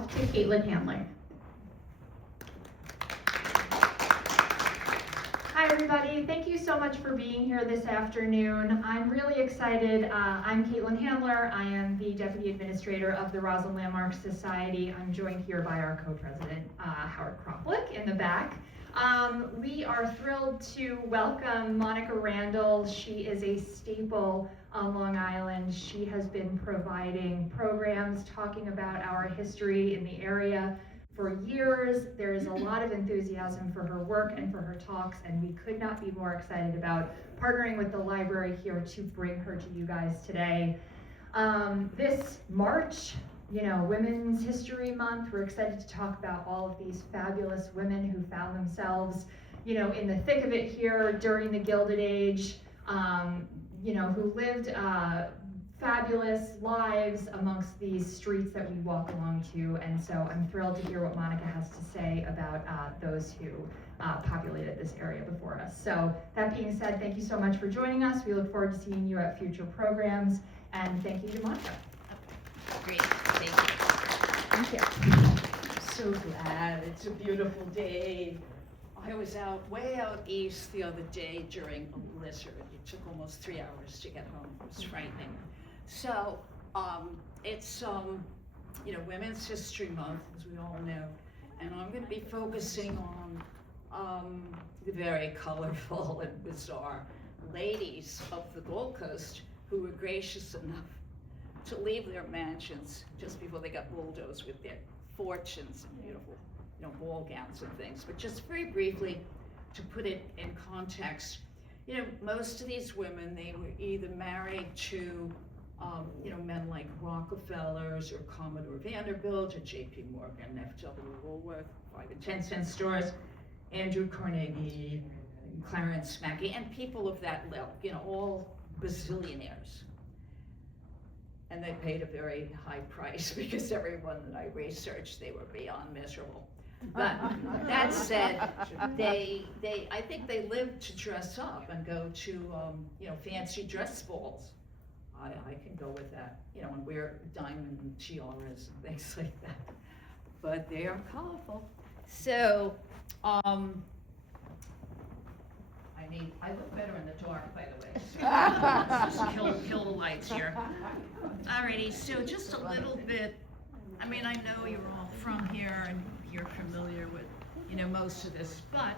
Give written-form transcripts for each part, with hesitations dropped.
off to Caitlin Handler. Hi everybody, thank you so much for being here this afternoon. I'm really excited. I'm Caitlin Handler. I am the Deputy Administrator of the Roslyn Landmark Society. I'm joined here by our co-president, Howard Kroplick, in the back. We are thrilled to welcome Monica Randall. She is a staple on Long Island. She has been providing programs talking about our history in the area for years. There is a lot of enthusiasm for her work and for her talks, and we could not be more excited about partnering with the library here to bring her to you guys today. This March, Women's History Month, we're excited to talk about all of these fabulous women who found themselves, in the thick of it here during the Gilded Age, who lived fabulous lives amongst these streets that we walk along to. And so I'm thrilled to hear what Monica has to say about those who populated this area before us. So that being said, thank you so much for joining us. We look forward to seeing you at future programs, and thank you to Monica. Great, thank you. Thank you. I'm so glad. It's a beautiful day. I was way out east the other day during a blizzard. It took almost 3 hours to get home. It was frightening. So it's Women's History Month, as we all know, and I'm going to be focusing on the very colorful and bizarre ladies of the Gold Coast who were gracious enough to leave their mansions just before they got bulldozed with their fortunes and beautiful, ball gowns and things. But just very briefly, to put it in context, most of these women, they were either married to men like Rockefellers or Commodore Vanderbilt or J.P. Morgan, F.W. Woolworth, 5 and 10 cent stores, Andrew Carnegie, Clarence Mackay, and people of that ilk, all bazillionaires. And they paid a very high price because everyone that I researched, they were beyond miserable. But that said, I think they lived to dress up and go to, fancy dress balls. I can go with that, and wear diamond tiaras and things like that. But they are colorful. So, I look better in the dark, by the way. So let's just kill the lights here. Alrighty, so just a little bit. I know you're all from here and you're familiar with, most of this, but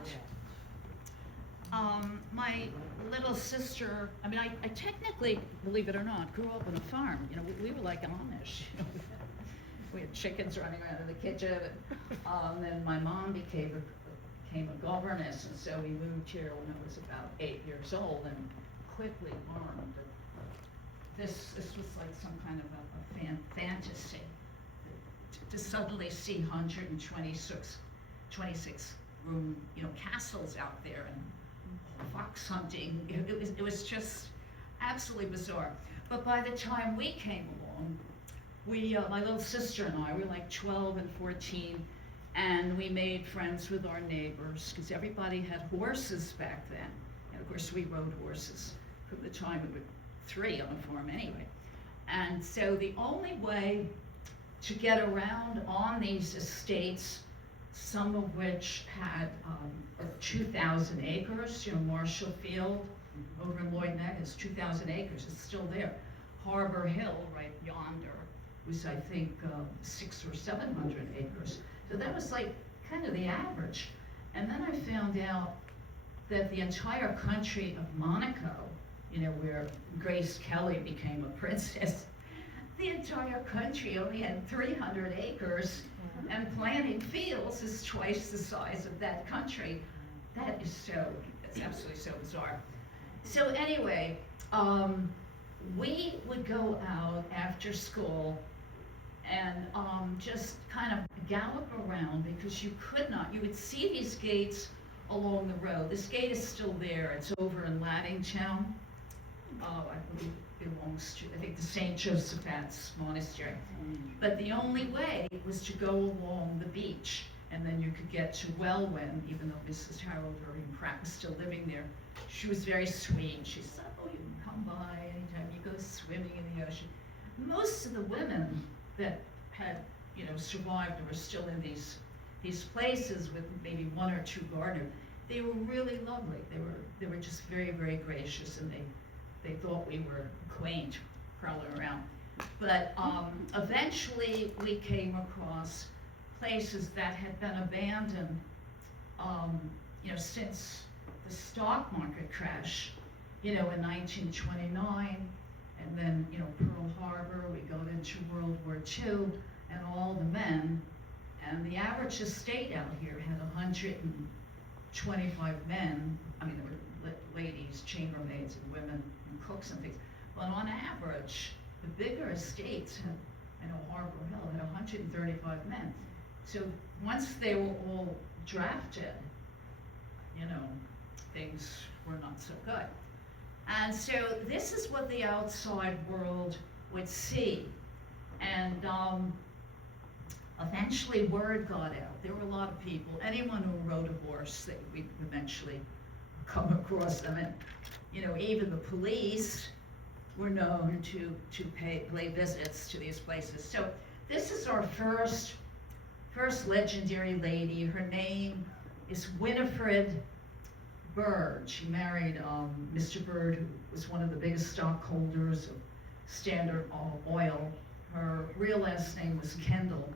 my little sister, I technically, believe it or not, grew up on a farm. We were like Amish. We had chickens running around in the kitchen. Then my mom became a governess, and so we moved here when I was about 8 years old, and quickly learned that this was like some kind of a fantasy. To suddenly see 126 room, castles out there and fox hunting, it was just absolutely bizarre. But by the time we came along, my little sister and I were like 12 and 14, and we made friends with our neighbors because everybody had horses back then. And of course we rode horses from the time we were 3 on a farm anyway. And so the only way to get around on these estates, some of which had 2,000 acres, Marshall Field over in Lloyd Neck is 2,000 acres, it's still there. Harbor Hill right yonder was, I think, 600 or 700 acres. So that was like kind of the average. And then I found out that the entire country of Monaco, where Grace Kelly became a princess, the entire country only had 300 acres, and planting fields is twice the size of that country. That's absolutely so bizarre. So anyway, we would go out after school and just kind of gallop around because you would see these gates along the road. This gate is still there. It's over in Lattingtown. I believe it belongs to, I think, the St. Joseph's Monastery. But the only way was to go along the beach, and then you could get to Welwyn, even though Mrs. Harold Irving Pratt was still living there. She was very sweet. She said, "Oh, you can come by anytime you go swimming in the ocean." Most of the women that had survived and were still in these places with maybe one or two gardeners. They were really lovely. They were just very, very gracious, and they thought we were quaint, prowling around. But eventually we came across places that had been abandoned, since the stock market crash, in 1929, and then, Pearl Harbor, we go into World War II, and all the men, and the average estate out here had 125 men. I mean, there were ladies, chambermaids, and women, and cooks and things. But on average, the bigger estates had, Harbor Hill had 135 men. So once they were all drafted, things were not so good. And so this is what the outside world would see. And eventually word got out. There were a lot of people, anyone who wrote a divorce, that we'd eventually come across them. And, even the police were known to pay visits to these places. So this is our first legendary lady. Her name is Winifred Bird. She married Mr. Bird, who was one of the biggest stockholders of Standard Oil. Her real last name was Kendall.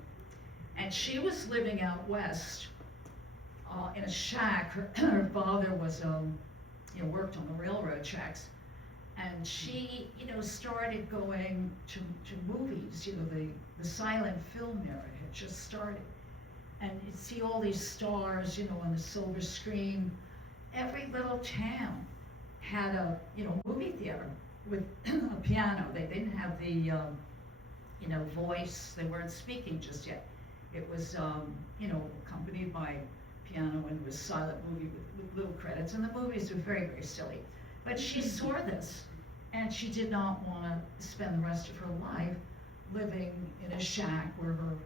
And she was living out west in a shack. Her father was, worked on the railroad tracks. And she, started going to movies. The silent film era had just started. And you'd see all these stars, on the silver screen. Every little town had a, movie theater with a piano. They didn't have the, voice. They weren't speaking just yet. It was, accompanied by piano, and it was silent movie with little credits. And the movies were very, very silly. But she saw this, and she did not want to spend the rest of her life living in a shack where her,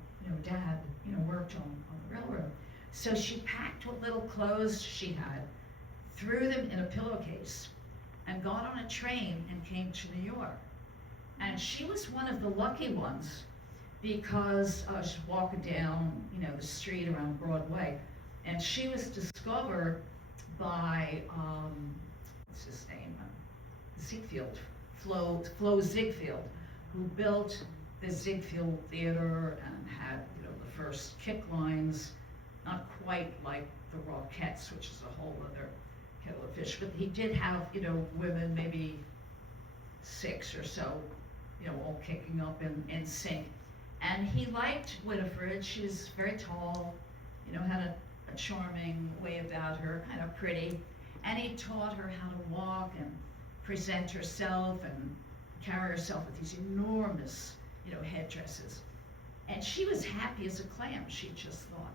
dad, worked on the railroad. So she packed what little clothes she had, threw them in a pillowcase, and got on a train and came to New York. And she was one of the lucky ones, because she's walking down, the street around Broadway, and she was discovered by, what's his name? Ziegfeld, Flo Ziegfeld, who built the Ziegfeld Theater and had, the first kick lines, not quite like the Rockettes, which is a whole other kettle of fish, but he did have, women, maybe 6 or so, all kicking up in sync. And he liked Winifred. She was very tall, had a charming way about her, kind of pretty. And he taught her how to walk and present herself and carry herself with these enormous, headdresses. And she was happy as a clam. She just thought,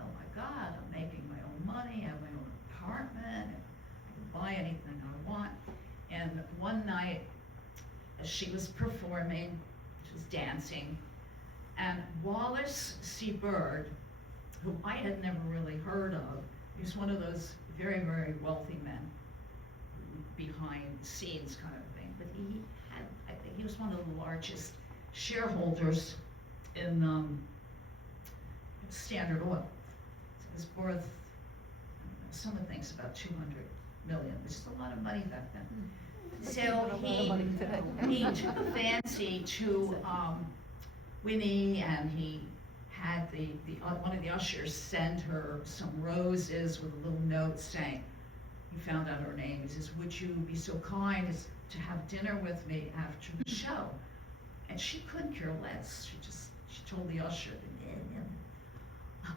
oh my God, I'm making my own money, I have my own apartment, and I can buy anything I want. And one night, as she was performing, she was dancing, and Wallace C. Bird, who I had never really heard of, he was one of those very, very wealthy men, behind the scenes kind of thing, but I think he was one of the largest shareholders in Standard Oil. So his worth, someone thinks about 200 million, which is a lot of money back then. So he took a fancy to Winnie, and he had one of the ushers send her some roses with a little note saying, he found out her name. He says, would you be so kind as to have dinner with me after the show? And she couldn't care less. She told the usher,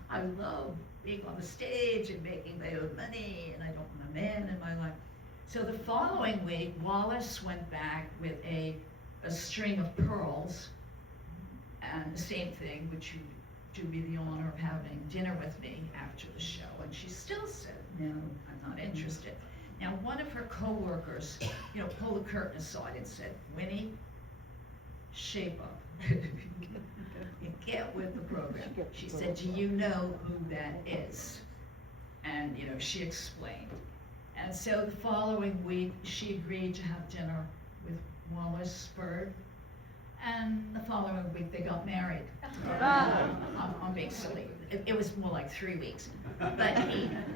I love being on the stage and making my own money, and I don't want a man in my life. So the following week, Wallace went back with a string of pearls, and the same thing, would you do me the honor of having dinner with me after the show? And she still said, no, I'm not interested. Now, one of her co-workers, pulled the curtain aside and said, Winnie, shape up. Get with the program. She said, do you know who that is? And, she explained. And so the following week, she agreed to have dinner with Wallace Bird. And the following week they got married. I'm being silly. It was more like 3 weeks. But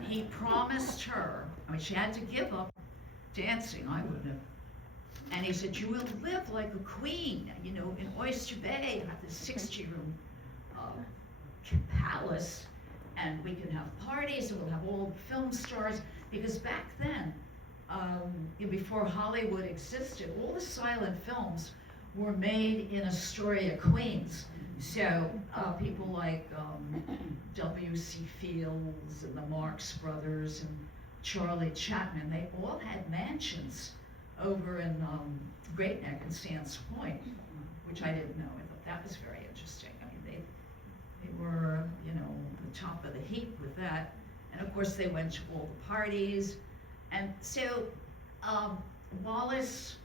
he promised her, I mean, she had to give up dancing, I wouldn't have. And he said, you will live like a queen, you know, in Oyster Bay, have this 60-room palace, and we can have parties, and we'll have all the film stars, because back then, before Hollywood existed, all the silent films were made in Astoria, Queens. So people like W.C. Fields and the Marx Brothers and Charlie Chaplin, they all had mansions over in Great Neck and Sands Point, which I didn't know. I thought that was very interesting. I mean, they were, you know, the top of the heap with that. And of course, they went to all the parties. And so Wallace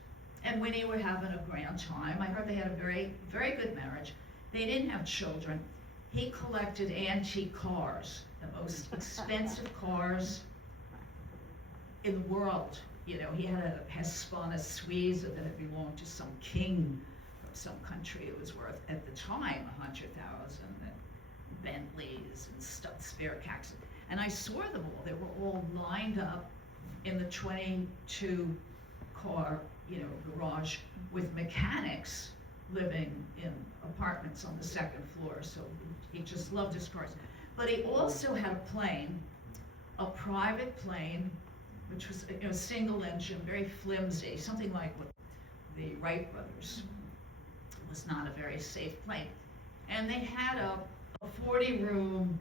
and Winnie were having a grand time. I heard they had a very, very good marriage. They didn't have children. He collected antique cars, the most expensive cars in the world. You know, he had a Hespana Suiza that had belonged to some king of some country. It was worth, at the time, $100,000, and Bentleys and spare cacks. And I saw them all. They were all lined up in the 22 car, you know, garage with mechanics living in apartments on the second floor. So he just loved his cars. But he also had a plane, a private plane, which was, you know, single engine, very flimsy, something like what the Wright brothers. It was not a very safe plane. And they had a 40-room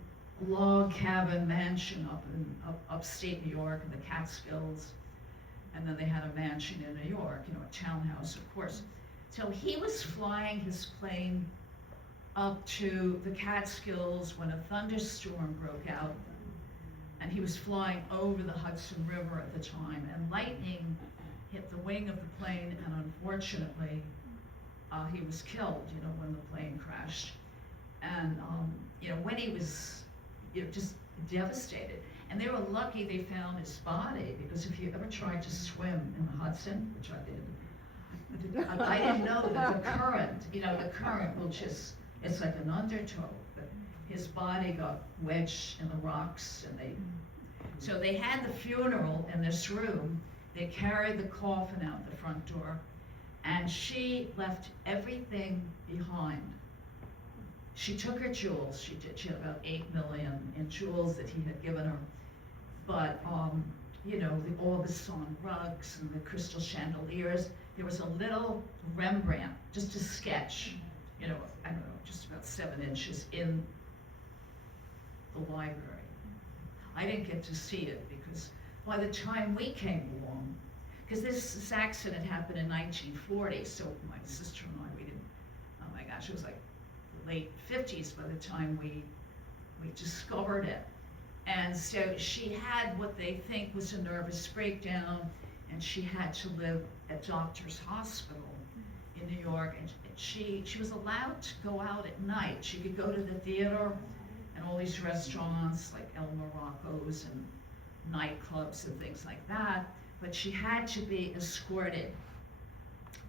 log cabin mansion up in upstate New York in the Catskills. And then they had a mansion in New York, you know, a townhouse, of course. So he was flying his plane up to the Catskills when a thunderstorm broke out. And he was flying over the Hudson River at the time, and lightning hit the wing of the plane, and unfortunately, he was killed, you know, when the plane crashed. And, you know, when he was, you know, just devastated. And they were lucky they found his body, because if you ever tried to swim in the Hudson, which I did, I didn't know that the current, you know, the current will just, it's like an undertow. But his body got wedged in the rocks, and so they had the funeral in this room. They carried the coffin out the front door, and she left everything behind. She took her jewels. She did. She had about $8 million in jewels that he had given her. But you know, all the sawn rugs and the crystal chandeliers. There was a little Rembrandt, just a sketch. You know, I don't know, just about 7 inches in the library. I didn't get to see it because by the time we came along, because this accident happened in 1940, so my sister and I, we didn't, oh my gosh, it was like the late 50s by the time we discovered it. And so she had what they think was a nervous breakdown, and she had to live at Doctors Hospital in New York, and she was allowed to go out at night. She could go to the theater and all these restaurants like El Morocco's and nightclubs and things like that, but she had to be escorted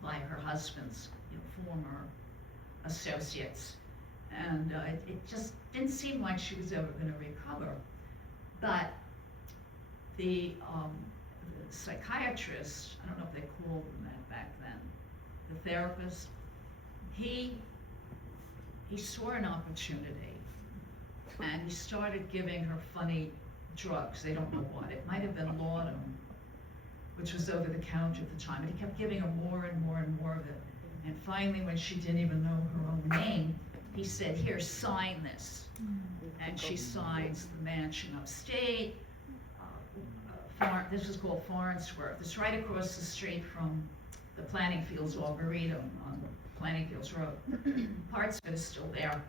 by her husband's, you know, former associates. And it just didn't seem like she was ever going to recover. But the psychiatrist, I don't know if they called them that back then, the therapist, he saw an opportunity, and he started giving her funny drugs. They don't know what. It might have been laudanum, which was over the counter at the time, and he kept giving her more and more and more of it. And finally, when she didn't even know her own name, he said, "Here, sign this." And she signs the mansion upstate. This was called Farnsworth. It's right across the street from the Planting Fields Arboretum on Planting Fields Road. Parts of it is still there.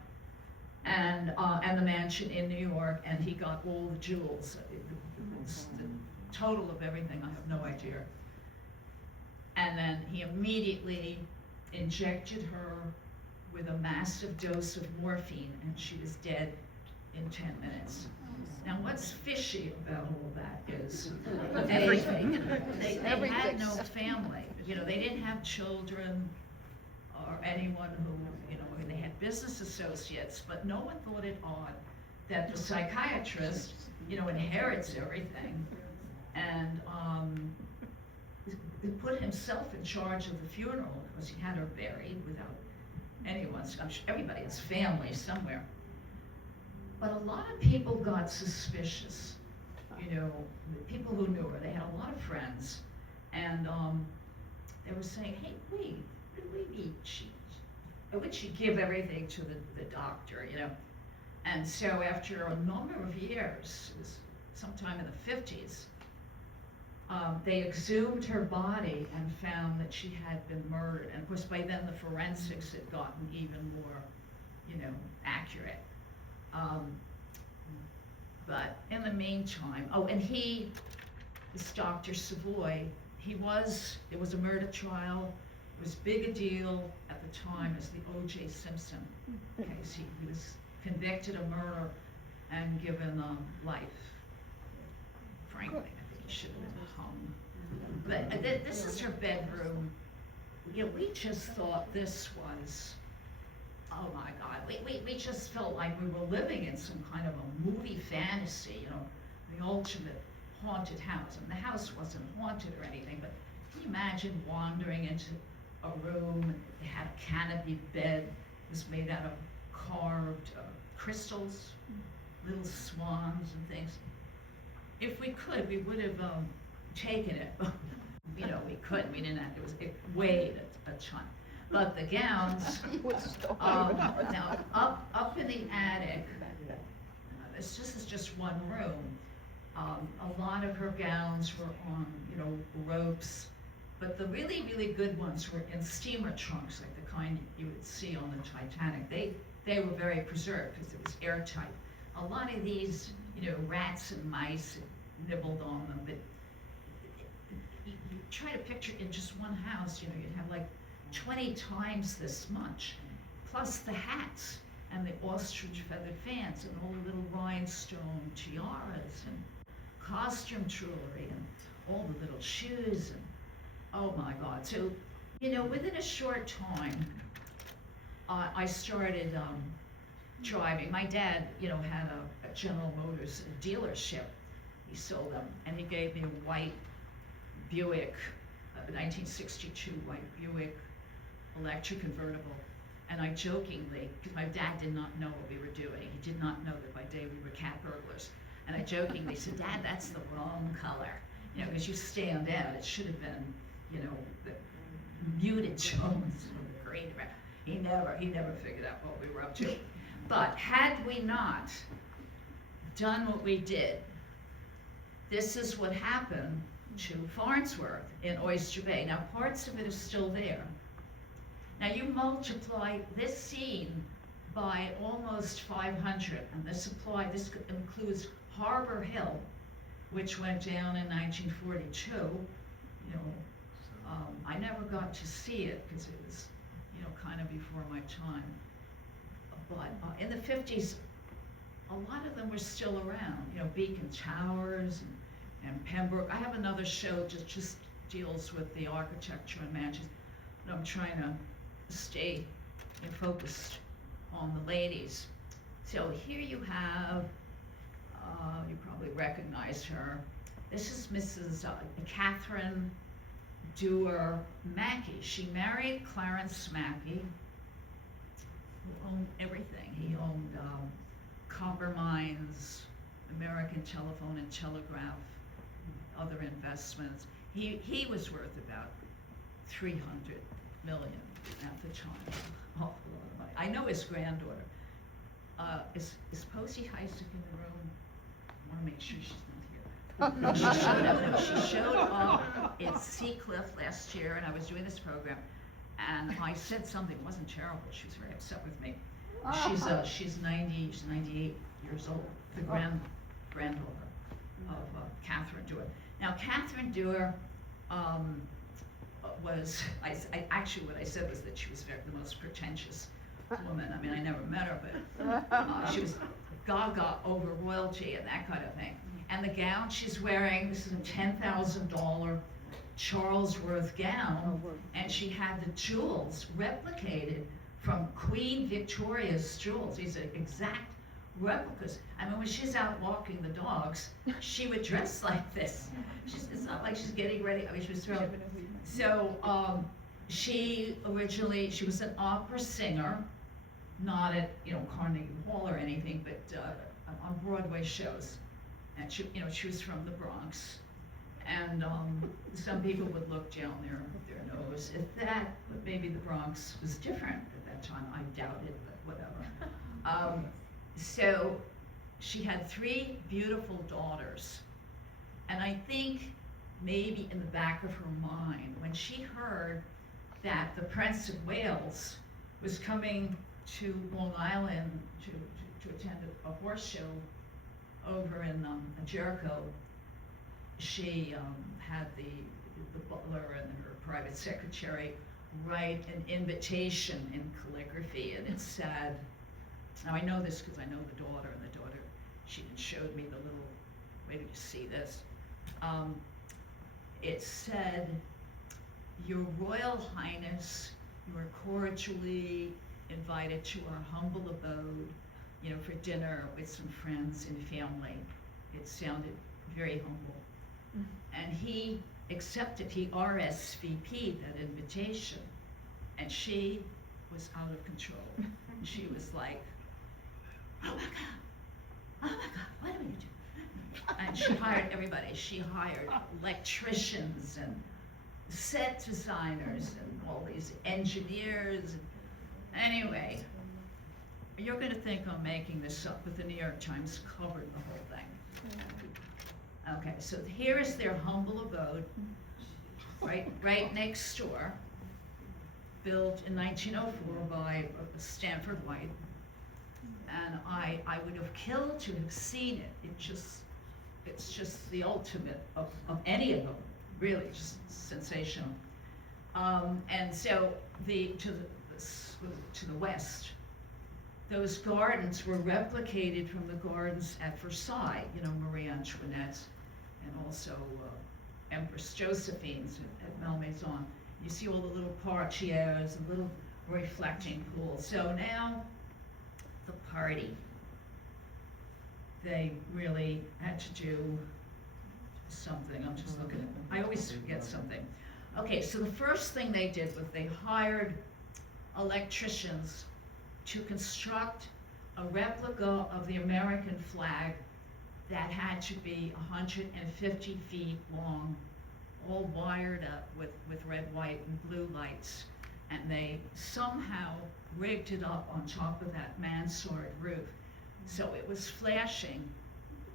And the mansion in New York, and he got all the jewels. The total of everything, I have no idea. And then he immediately injected her with a massive dose of morphine, and she was dead in 10 minutes. Now, what's fishy about all that is Everything. They had no family. You know, they didn't have children. or anyone who, you know, they had business associates, but no one thought it odd that the psychiatrist, you know, inherits everything, and put himself in charge of the funeral, because he had her buried without anyone's, I'm sure everybody has family somewhere. But a lot of people got suspicious, you know, the people who knew her, they had a lot of friends, and they were saying, hey, wait, would she give everything to the doctor, you know? And so after a number of years, it was sometime in the 50s, they exhumed her body and found that she had been murdered. And of course, by then the forensics had gotten even more, you know, accurate. But in the meantime, oh, and this Dr. Savoy, it was a murder trial. It was big a deal at the time as the O.J. Simpson case. He was convicted of murder and given life. Frankly, I think he should have been hung. But this is her bedroom. You know, we just thought this was, oh my God, we just felt like we were living in some kind of a movie fantasy, you know, the ultimate haunted house. And the house wasn't haunted or anything, but can you imagine wandering into a room, and they had a canopy bed, it was made out of carved crystals, little swans and things. If we could, we would have taken it. You know, we couldn't, we didn't have, it weighed a ton. But the gowns, now up in the attic, this is just one room. A lot of her gowns were on, you know, ropes, but the really, really good ones were in steamer trunks, like the kind you would see on the Titanic. They were very preserved because it was airtight. A lot of these, you know, rats and mice nibbled on them, but you try to picture in just one house, you know, you'd have like 20 times this much, plus the hats and the ostrich feathered fans and all the little rhinestone tiaras and costume jewelry and all the little shoes and oh my God. So, you know, within a short time, I started driving. My dad, you know, had a General Motors dealership. He sold them, and he gave me a white Buick, 1962 white Buick electric convertible. And I jokingly, because my dad did not know what we were doing, he did not know that by day we were cat burglars. And I jokingly said, Dad, that's the wrong color. You know, because you stand out, it should have been, you know, the muted tones or the green. He never figured out what we were up to. But had we not done what we did, this is what happened to Farnsworth in Oyster Bay. Now, parts of it are still there. Now, you multiply this scene by almost 500, and this includes Harbor Hill, which went down in 1942. You know, I never got to see it because it was, you know, kind of before my time. But in the 50s, a lot of them were still around. You know, Beacon Towers and Pembroke. I have another show that just deals with the architecture in Manchester. And I'm trying to stay focused on the ladies. So here you have, you probably recognize her. This is Mrs. Katherine Mackay. She married Clarence Mackay, who owned everything. He owned copper mines, American Telephone and Telegraph, other investments. He was worth about $300 million at the time. Awful lot of money. I know his granddaughter. Is Posey Heisek in the room? I want to make sure she's not here. She showed up in Seacliff last year, and I was doing this program, and I said something, it wasn't terrible, she was very upset with me. She's 98 years old, the granddaughter of Catherine Dewar. Now, Catherine Dewar was, actually what I said was that she was the most pretentious woman. I mean, I never met her, but she was gaga over royalty and that kind of thing. And the gown she's wearing, this is a $10,000 Charlesworth gown, and she had the jewels replicated from Queen Victoria's jewels. These are exact replicas. I mean, when she's out walking the dogs, she would dress like this. It's not like she's getting ready. I mean, she was thrilled. So she was an opera singer, not at Carnegie Hall or anything, but on Broadway shows. And she was from the Bronx. And some people would look down their nose at that, but maybe the Bronx was different at that time. I doubt it, but whatever. So she had 3 beautiful daughters. And I think maybe in the back of her mind, when she heard that the Prince of Wales was coming to Long Island to attend a horse show over in Jericho, she had the butler and her private secretary write an invitation in calligraphy, and it said, now I know this because I know the daughter, and the daughter, she showed me the little, wait till you see this. It said, "Your Royal Highness, you are cordially invited to our humble abode, for dinner with some friends and family." It sounded very humble. And he accepted, he RSVP'd that invitation, and she was out of control. She was like, oh my God, what are we gonna do? And she hired everybody. She hired electricians and set designers and all these engineers. Anyway, you're gonna think I'm making this up, but the New York Times covered the whole thing. Okay, so here is their humble abode, right next door, built in 1904 by Stanford White. And I would have killed to have seen it. It's just the ultimate of any of them, really, just sensational. And so to the west, those gardens were replicated from the gardens at Versailles, Marie Antoinette's, and also Empress Josephine's at Malmaison. You see all the little portières and little reflecting pools. So now, the party. They really had to do something. I'm just looking at them. I always forget something. Okay, so the first thing they did was they hired electricians to construct a replica of the American flag that had to be 150 feet long, all wired up with red, white, and blue lights. And they somehow rigged it up on top of that mansard roof. So it was flashing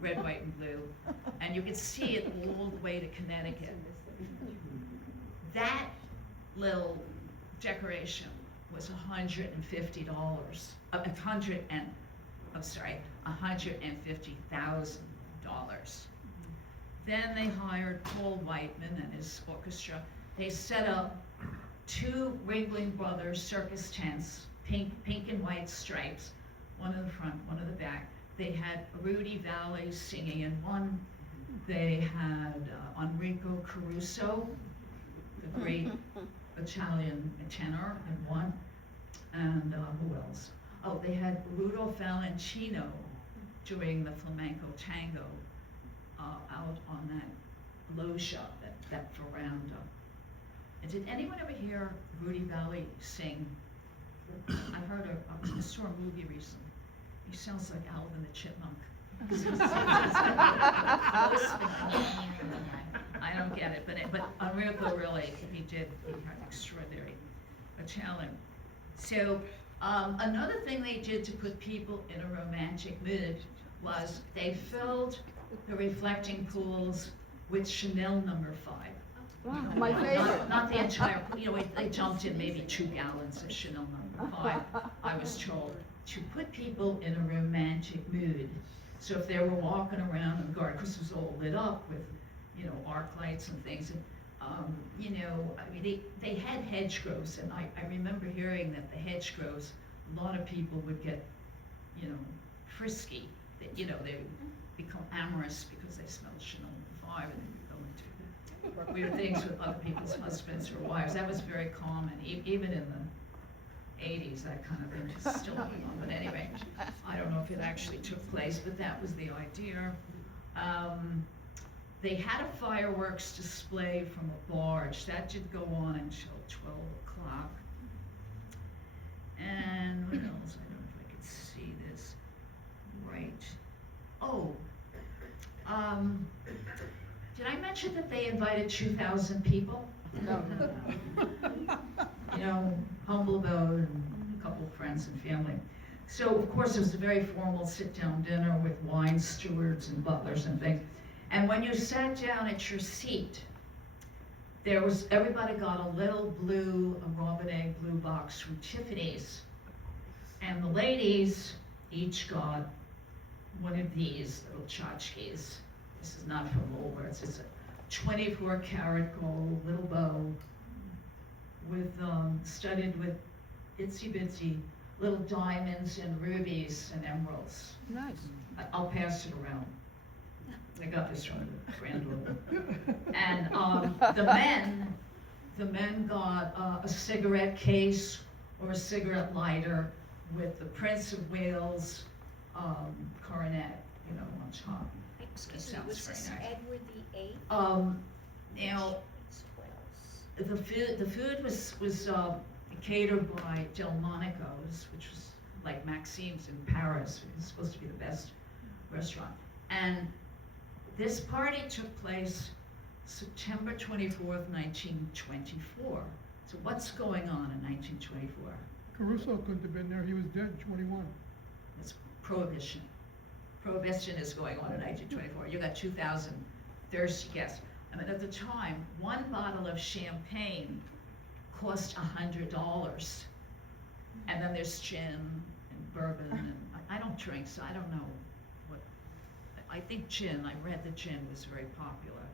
red, white, and blue. And you could see it all the way to Connecticut. That little decoration was $150. $150,000. Then they hired Paul Whiteman and his orchestra. They set up 2 Ringling Brothers circus tents, pink and white stripes, one in the front, one in the back. They had Rudy Vallee singing in one. They had Enrico Caruso, the great Italian tenor, in one. And who else? Oh, they had Rudolph Valentino doing the flamenco tango out on that loggia, that veranda. And did anyone ever hear Rudy Vallee sing? I heard I saw a movie recently. He sounds like Alvin the Chipmunk. I don't get it, but Enrico really, he had extraordinary talent. So another thing they did to put people in a romantic mood was they filled the reflecting pools with Chanel No. 5. Wow, my favorite. Not the entire, they dumped in maybe 2 gallons of Chanel No. 5, I was told, to put people in a romantic mood. So if they were walking around in the garden, because it was all lit up with, arc lights and things, and, they had hedgerows, and I remember hearing that the hedgerows, a lot of people would get, frisky, that, they would become amorous because they smelled Chanel No. 5, and they would go into weird things with other people's husbands or wives. That was very common, even in the 80s, that kind of thing was still going on. But anyway, I don't know if it actually took place, but that was the idea. They had a fireworks display from a barge. That did go on until 12 o'clock. And what else? I don't know if I could see this right. Oh, did I mention that they invited 2,000 people? No. You know, humble abode and a couple of friends and family. So, of course, it was a very formal sit-down dinner with wine stewards and butlers and things. And when you sat down at your seat, everybody got a little blue, a Robin blue box from Tiffany's. And the ladies each got one of these little tchotchkes. This is not from Woolworths. It's a 24-karat gold little bow with studded with itsy bitsy little diamonds and rubies and emeralds. Nice. I'll pass it around. I got this from the granddaughter. And the men got a cigarette case or a cigarette lighter with the Prince of Wales coronet, you know, on top. Excuse me, Sounds was very this nice. Edward the Eighth? Now, Wales. the food was catered by Delmonico's, which was like Maxime's in Paris. It was supposed to be the best restaurant. And this party took place September 24th, 1924. So what's going on in 1924? Caruso couldn't have been there, he was dead, 21. It's Prohibition. Prohibition is going on in 1924. You got 2,000 thirsty guests. I mean, at the time, one bottle of champagne cost $100. And then there's gin and bourbon, and I don't drink, so I don't know what. I think gin, I read that gin was very popular.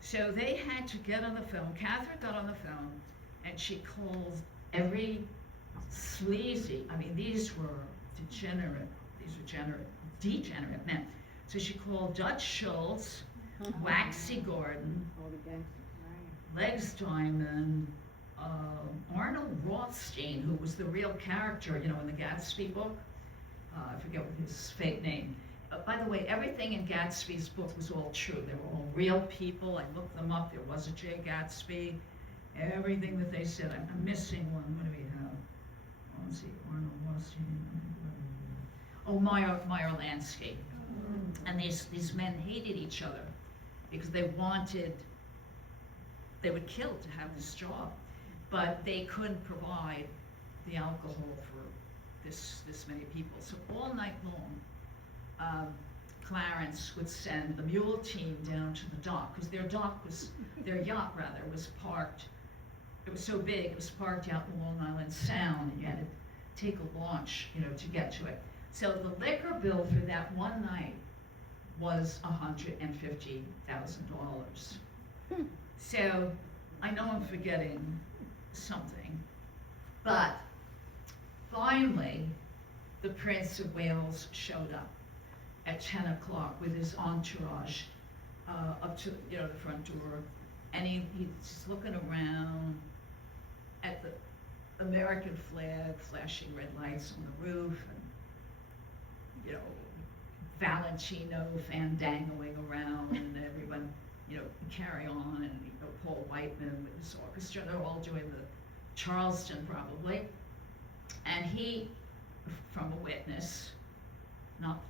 So they had to get on the phone. Catherine got on the phone, and she called every sleazy, I mean, these were degenerate men. So she called Dutch Schultz, Waxy Gordon, All the gangsters. Legs Diamond, Arnold Rothstein, who was the real character, you know, in the Gatsby book. I forget what his fake name. By the way, everything in Gatsby's book was all true. They were all real people. I looked them up. There was a Jay Gatsby. Everything that they said. I'm missing one. What do we have? Let's see. Arnold Rothstein. Oh, Meyer Lansky. And these men hated each other because they would kill to have this job, but they couldn't provide the alcohol for this many people. So all night long, Clarence would send the mule team down to the dock, because their yacht was parked. It was so big, it was parked out in Long Island Sound, and you had to take a launch, you know, to get to it. So the liquor bill for that one night was $150,000. So I know I'm forgetting something, but finally the Prince of Wales showed up at 10 o'clock with his entourage up to, you know, the front door, and he's looking around at the American flag flashing red lights on the roof, and, you know, Valentino fandangoing around, and everyone, you know, carry on, and, you know, Paul Whiteman with his orchestra, they're all doing the Charleston probably, and he, from a witness, not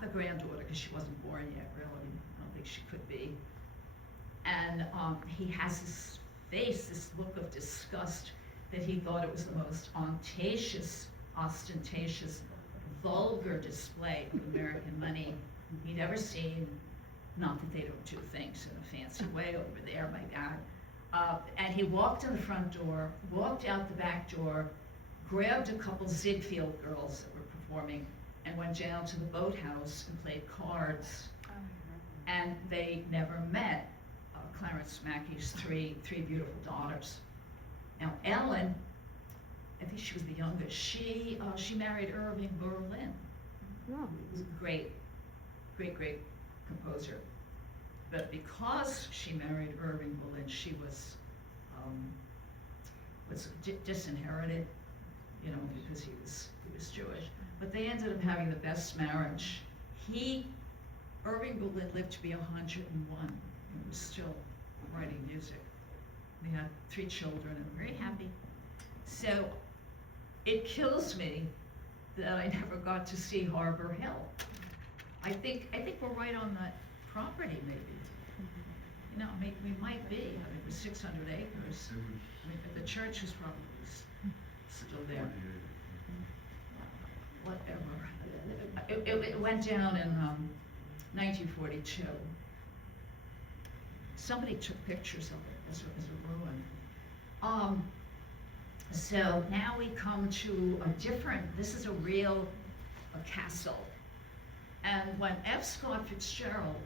the granddaughter, because she wasn't born yet, really, I don't think she could be, and he has this face, this look of disgust, that he thought it was the most ostentatious, vulgar display of American money he'd ever seen. Not that they don't do things in a fancy way over there, my God. And he walked in the front door, walked out the back door, grabbed a couple Ziegfeld girls that were performing, and went down to the boathouse and played cards. And they never met Clarence Mackay's three beautiful daughters. Now Ellen, I think she was the youngest, she married Irving Berlin. No. He was a great composer. But because she married Irving Berlin, she was disinherited, you know, because he was Jewish. But they ended up having the best marriage. Irving Berlin lived to be 101 and was still writing music. They had 3 children and were very happy. So it kills me that I never got to see Harbor Hill. I think we're right on that property, maybe. You know, we might be. I mean, it was 600 acres. I mean, but the church is probably still there. Whatever. It went down in 1942. Somebody took pictures of it as a ruin. So now we come to a different, this is a real castle. And when F. Scott Fitzgerald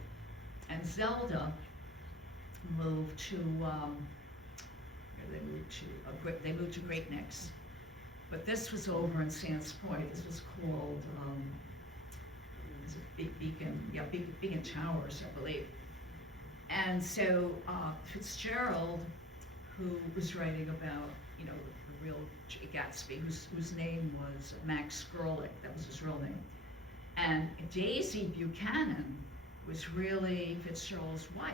and Zelda moved to, they moved to Great Necks. But this was over in Sands Point. This was called, Beacon Towers, I believe. And so Fitzgerald, who was writing about, you know, the real Gatsby, whose name was Max Gerlich, that was his real name. And Daisy Buchanan was really Fitzgerald's wife,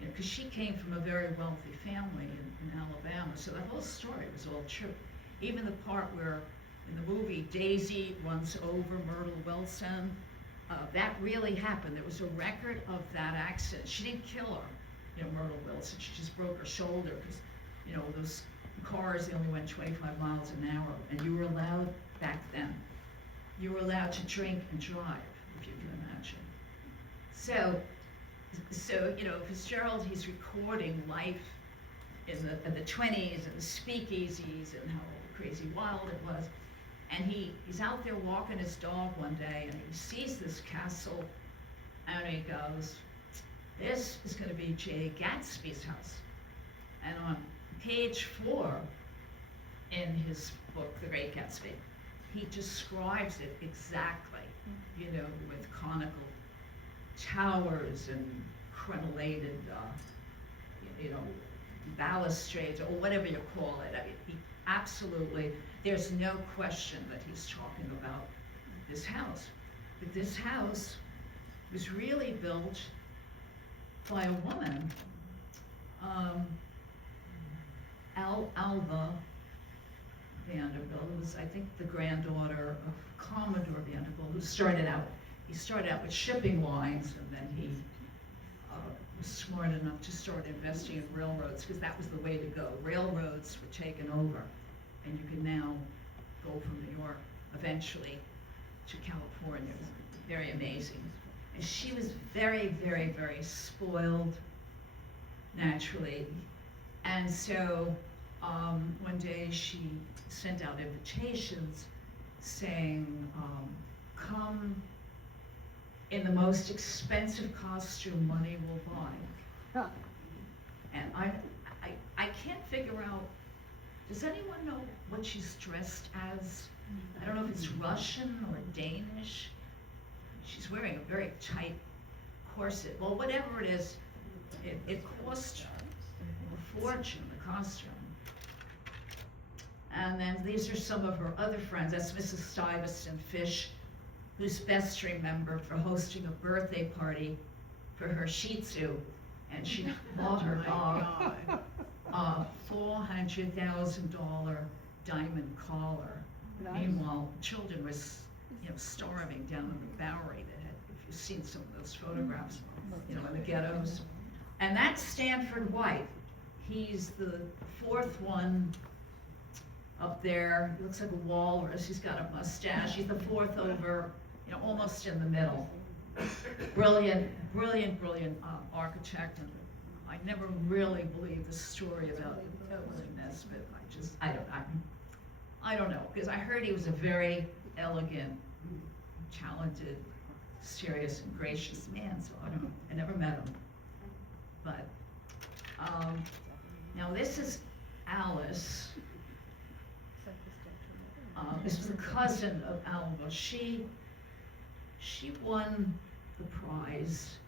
you know, because she came from a very wealthy family in Alabama. So the whole story was all true. Even the part where in the movie Daisy runs over Myrtle Wilson, that really happened. There was a record of that accident. She didn't kill her, you know, Myrtle Wilson. She just broke her shoulder because, you know, those cars, they only went 25 miles an hour, and you were allowed back then. You were allowed to drink and drive, if you can imagine. So you know, Fitzgerald, he's recording life in the 20s and the speakeasies and how crazy wild it was. And he's out there walking his dog one day, and he sees this castle, and he goes, this is going to be J. Gatsby's house. And on page 4 in his book, The Great Gatsby, he describes it exactly, you know, with conical towers and crenellated, you know, balustrades, or whatever you call it. I mean, he absolutely, there's no question that he's talking about this house. But this house was really built by a woman, Alva Vanderbilt, who was, I think, the granddaughter of Commodore Vanderbilt, who started out with shipping lines, and then he was smart enough to start investing in railroads, because that was the way to go. Railroads were taken over, and you can now go from New York eventually to California. It was very amazing. And she was very, very, very spoiled, naturally. And so one day she sent out invitations saying, come in the most expensive costume money will buy. Huh. And I can't figure out, does anyone know what she's dressed as? I don't know if it's Russian or Danish. She's wearing a very tight corset. Well, whatever it is, it cost a fortune, the costume. And then these are some of her other friends. That's Mrs. Stuyvesant Fish, who's best remembered for hosting a birthday party for her Shih Tzu, and she bought her dog a $400,000 diamond collar. Nice. Meanwhile, children were, you know, starving down in the Bowery. That had, if you've seen some of those photographs, you know, in the ghettos. And that's Stanford White. He's the 4th one up there. He looks like a walrus. He's got a mustache. He's the 4th over, you know, almost in the middle. Brilliant, brilliant, brilliant architect. And I never really believed the story about William Nesbitt. I don't know, because I heard he was a very elegant, talented, serious, and gracious man. So I don't know. I never met him. But now this is Alice. This was a cousin of Alva. She won the prize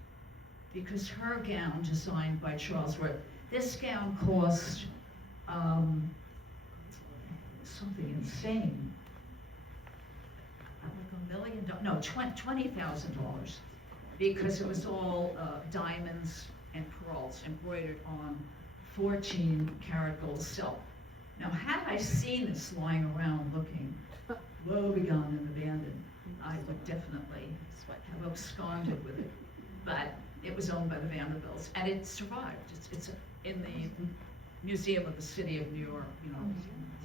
because her gown, designed by Charles Worth, this gown cost something insane. Like $1 million, no, $20,000, because it was all diamonds and pearls embroidered on 14-karat gold silk. Now, had I seen this lying around looking woebegone and abandoned, I would definitely have absconded with it. But it was owned by the Vanderbilts, and it survived. It's in the Museum of the City of New York, you know,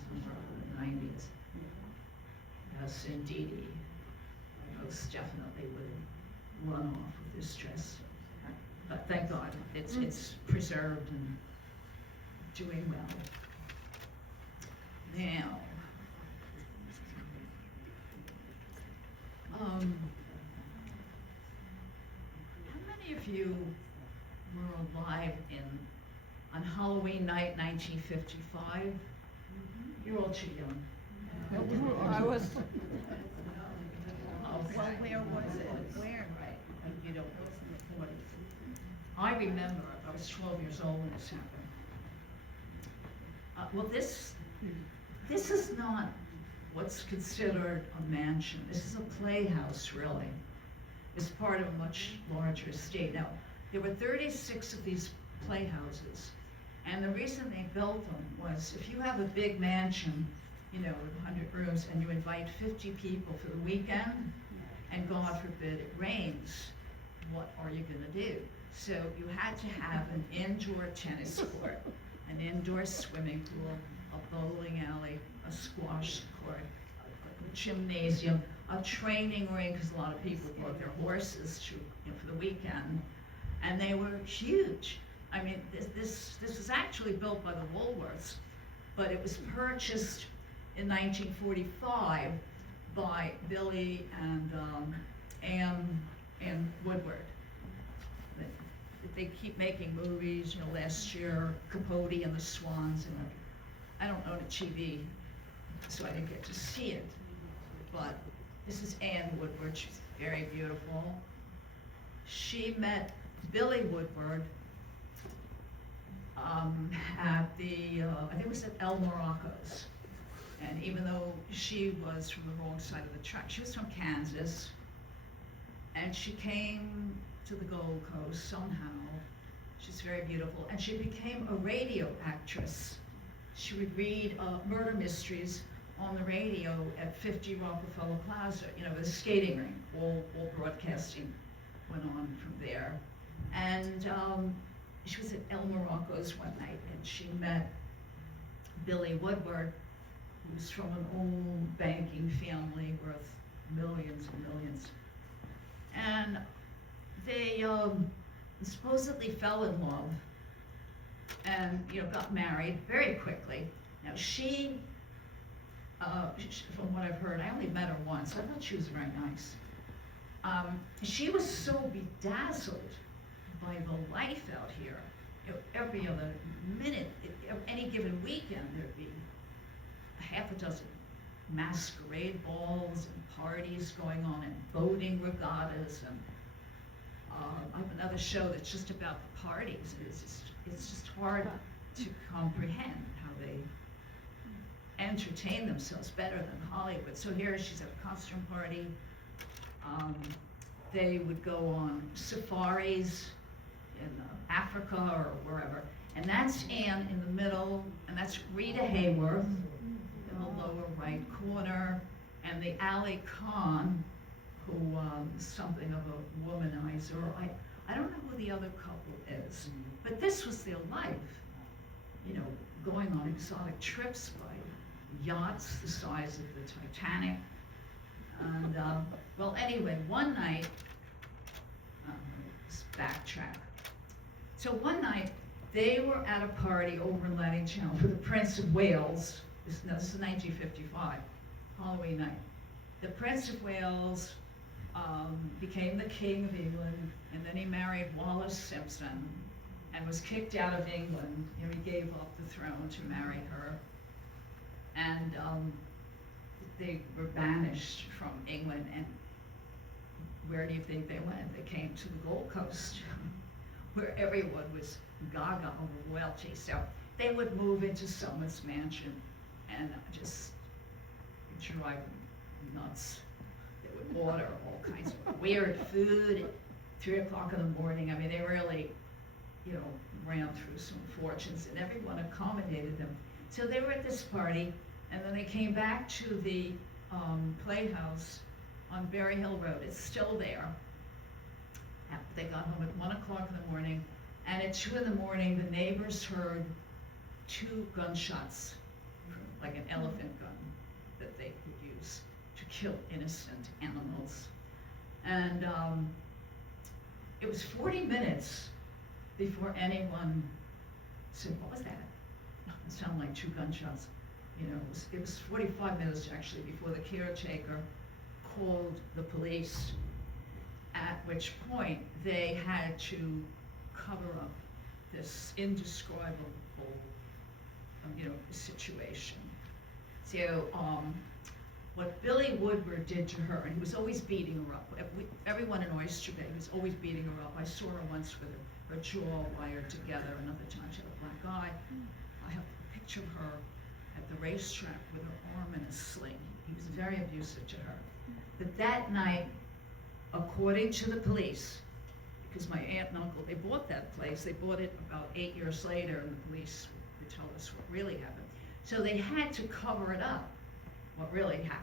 somewhere in the 90s. Yes, indeed, most definitely would run off with this dress. But thank God, it's preserved and doing well. Now, how many of you were alive on Halloween night, 1955? You're all too young. I was, Okay. Well, where was it? Where, right? You don't know from the 40s. I remember I was 12 years old when this happened. Well, this is not what's considered a mansion. This is a playhouse, really. It's part of a much larger estate. Now, there were 36 of these playhouses, and the reason they built them was if you have a big mansion, you know, with 100 rooms, and you invite 50 people for the weekend, and God forbid it rains, what are you gonna do? So you had to have an indoor tennis court, an indoor swimming pool, a bowling alley, a squash court, a gymnasium, a training ring, because a lot of people brought their horses to, you know, for the weekend, and they were huge. I mean, this was actually built by the Woolworths, but it was purchased in 1945 by Billy and Ann Woodward. They keep making movies, you know, last year, Capote and the Swans, and I don't own a TV, so I didn't get to see it. But this is Ann Woodward. She's very beautiful. She met Billy Woodward at the, I think it was at El Morocco's. And even though she was from the wrong side of the track, she was from Kansas, and she came to the Gold Coast somehow. She's very beautiful, and she became a radio actress. She would read murder mysteries on the radio at 50 Rockefeller Plaza, you know, the skating rink. All broadcasting went on from there. And she was at El Morocco's one night, and she met Billy Woodward, who's from an old banking family worth millions and millions. And they supposedly fell in love and, you know, got married very quickly. Now she, from what I've heard, I only met her once. I thought she was very nice. She was so bedazzled by the life out here. You know, every other minute, any given weekend, there'd be half a dozen masquerade balls and parties going on, and boating regattas, and I have another show that's just about the parties. It's just hard to comprehend how they entertain themselves better than Hollywood. So here she's at a costume party. They would go on safaris in Africa or wherever, and that's Anne in the middle, and that's Rita Hayworth in the lower right corner, and the Ali Khan, who is something of a womanizer. I don't know who the other couple is, but this was their life, you know, going on exotic trips by yachts the size of the Titanic. And well, anyway, one night, let's backtrack. So one night, they were at a party over in Laningtown for the Prince of Wales. This is 1955, Halloween night. The Prince of Wales became the King of England, and then he married Wallis Simpson and was kicked out of England. You know, he gave up the throne to marry her. And they were banished from England, and where do you think they went? They came to the Gold Coast. where everyone was gaga over royalty. So they would move into someone's mansion and just drive them nuts. They would order all kinds of weird food at 3 o'clock in the morning. I mean, they really, you know, ran through some fortunes, and everyone accommodated them. So they were at this party, and then they came back to the playhouse on Berry Hill Road. It's still there. They got home at 1 o'clock in the morning, and at 2 in the morning, the neighbors heard 2 gunshots, like an elephant gun that they would use to kill innocent animals. And it was 40 minutes before anyone said, "What was that?" It sounded like 2 gunshots. You know, it was 45 minutes actually before the caretaker called the police, at which point they had to cover up this indescribable, you know, situation. So, what Billy Woodward did to her, and he was always beating her up. Everyone in Oyster Bay was always beating her up. I saw her once with her jaw wired together. Another time she had a black eye. I have a picture of her at the racetrack with her arm in a sling. He was very abusive to her. But that night, according to the police, because my aunt and uncle, they bought that place. They bought it about 8 years later, and the police would tell us what really happened. So they had to cover it up, what really happened.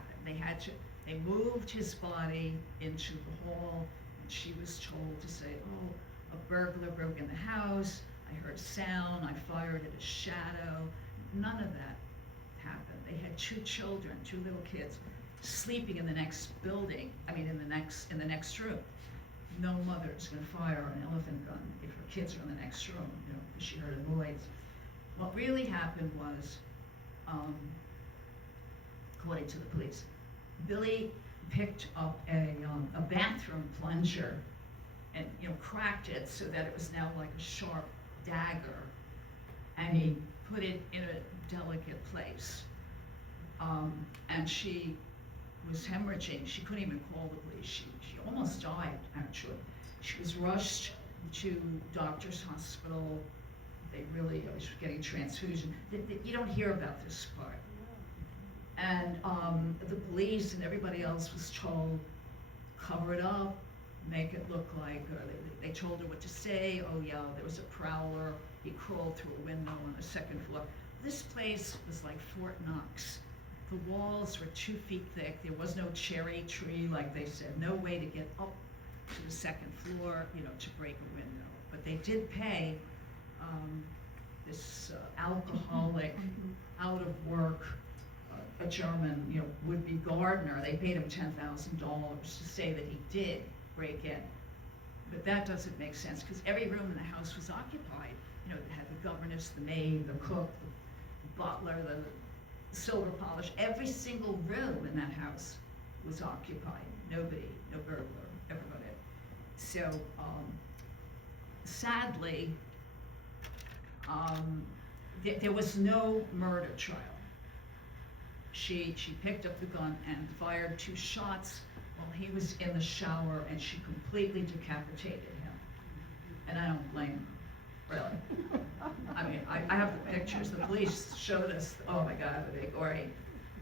They moved his body into the hall, and she was told to say, "Oh, a burglar broke in the house. I heard sound. I fired at a shadow." None of that happened. They had 2 children, 2 little kids, sleeping in the next building. I mean, in the next room. No mother is going to fire an elephant gun if her kids are in the next room, you know, because she heard a noise. What really happened was, according to the police, Billy picked up a bathroom plunger and, you know, cracked it so that it was now like a sharp dagger, and he put it in a delicate place. And she was hemorrhaging. She couldn't even call the police. She almost died, actually. She was rushed to Doctor's Hospital. They really was getting transfusion. You don't hear about this part. And the police and everybody else was told, cover it up, make it look like, or they told her what to say. Oh yeah, there was a prowler. He crawled through a window on the 2nd floor. This place was like Fort Knox. The walls were 2 feet thick. There was no cherry tree, like they said. No way to get up to the 2nd floor, you know, to break a window. But they did pay this alcoholic, out of work, a German, you know, would-be gardener. They paid him $10,000 to say that he did break in. But that doesn't make sense, because every room in the house was occupied. You know, it had the governess, the maid, the cook, the butler, the silver polish. Every single room in that house was occupied. Nobody, no burglar ever got in. So, sadly, there was no murder trial. She picked up the gun and fired 2 shots while he was in the shower, and she completely decapitated him. And I don't blame her, really. I mean, I have the pictures. The police showed us. Oh my God, the big gory.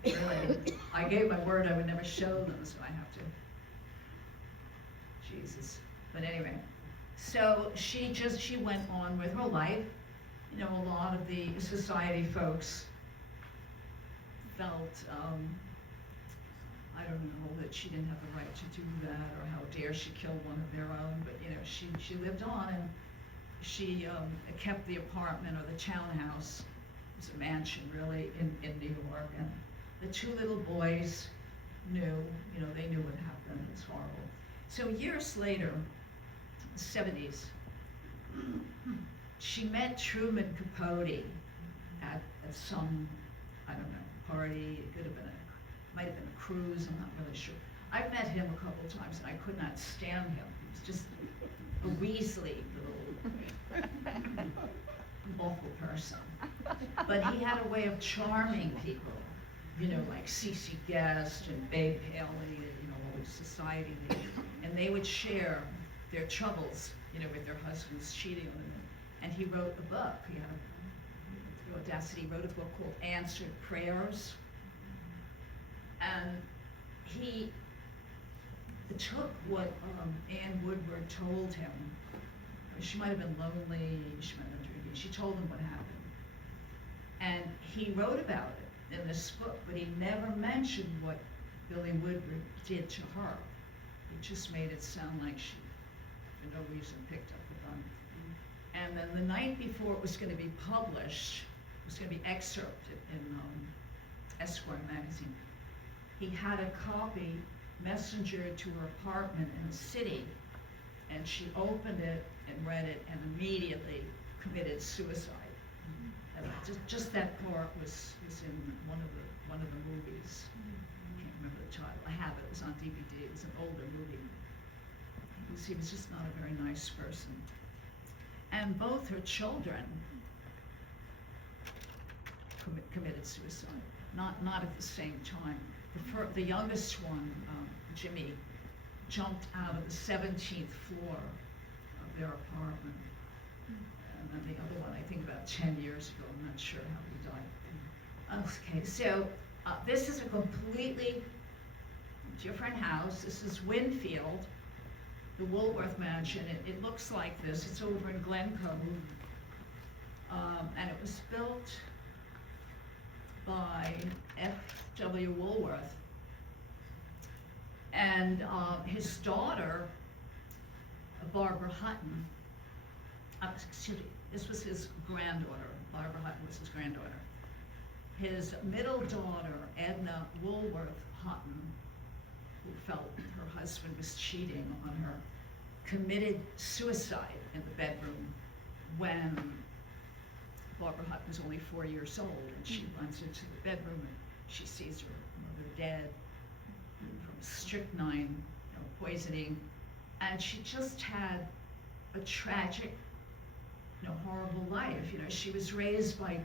Really, I gave my word I would never show them, so I have to. Jesus. But anyway, so she went on with her life. You know, a lot of the society folks felt, I don't know, that she didn't have the right to do that, or how dare she kill one of their own. But you know, she lived on, and she kept the apartment or the townhouse. It was a mansion, really, in New York. And the 2 little boys knew, you know, they knew what happened. It was horrible. So years later, the 70s, she met Truman Capote at some, I don't know, party. It could have been might have been a cruise, I'm not really sure. I've met him a couple times, and I could not stand him. He was just a weaselly little awful person. But he had a way of charming people, you know, like Cece Guest and Babe Paley, and, you know, all the society ladies. And they would share their troubles with their husbands cheating on them. And he wrote a book. He had the audacity, wrote a book called Answered Prayers. And he took what Anne Woodward told him. She might have been lonely, she might have been drinking. She told him what happened. And he wrote about it in this book, but he never mentioned what Billy Woodward did to her. He just made it sound like she, for no reason, picked up the gun. And then the night before it was going to be published, it was going to be excerpted in Esquire magazine, he had a copy messengered to her apartment in the city, and she opened it and read it and immediately committed suicide. And just that part was in one of the movies. I can't remember the title. I have it. It was on DVD. It was an older movie. He was just not a very nice person. And both her children committed suicide. Not at the same time. The youngest one, Jimmy, jumped out of the 17th floor of their apartment. And then the other one, I think about 10 years ago, I'm not sure how he died. Okay, so this is a completely different house. This is Winfield, the Woolworth Mansion. It looks like this. It's over in Glencoe. And it was built by F.W. Woolworth. And his daughter, Barbara Hutton, excuse me, this was his granddaughter. Barbara Hutton was his granddaughter. His middle daughter, Edna Woolworth Hutton, who felt her husband was cheating on her, committed suicide in the bedroom when Barbara Hutton was only 4 years old, and she runs into the bedroom and she sees her mother dead from strychnine, poisoning, and she just had a tragic, horrible life. She was raised by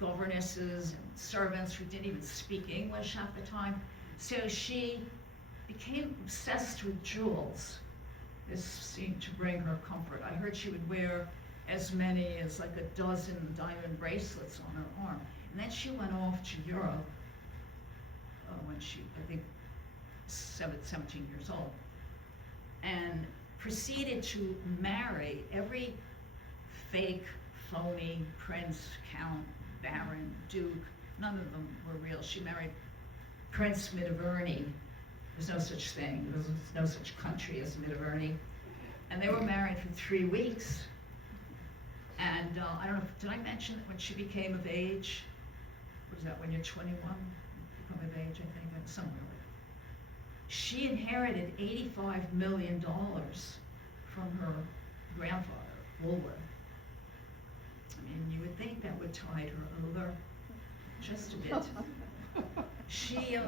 governesses and servants who didn't even speak English half the time, so she became obsessed with jewels. This seemed to bring her comfort. I heard she would wear as many as like a dozen diamond bracelets on her arm. And then she went off to Europe when she, I think, 17 years old, and proceeded to marry every fake, phony prince, count, baron, duke. None of them were real. She married Prince Midiverni. There's no such thing. There was no such country as Midiverni. And they were married for 3 weeks. And I don't know, did I mention that when she became of age, was that when you're 21, you become of age, I think, somewhere like that. She inherited $85 million from her grandfather, Woolworth. I mean, you would think that would tide her over just a bit. She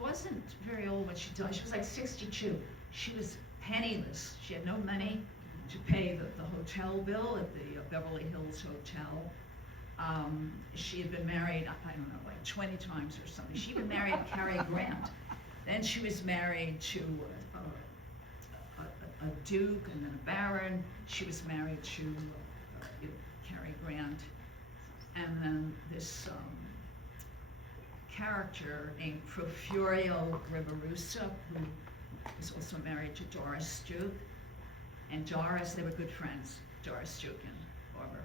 wasn't very old when she died. She was like 62. She was penniless. She had no money to pay the hotel bill at the Beverly Hills Hotel. She had been married, I don't know, like 20 times or something. She even married Cary Grant. Then she was married to a duke and then a baron. She was married to Cary Grant. And then this character named Porfirio Riverusa, who was also married to Doris Duke. And Doris, they were good friends, Doris Duke and Barbara.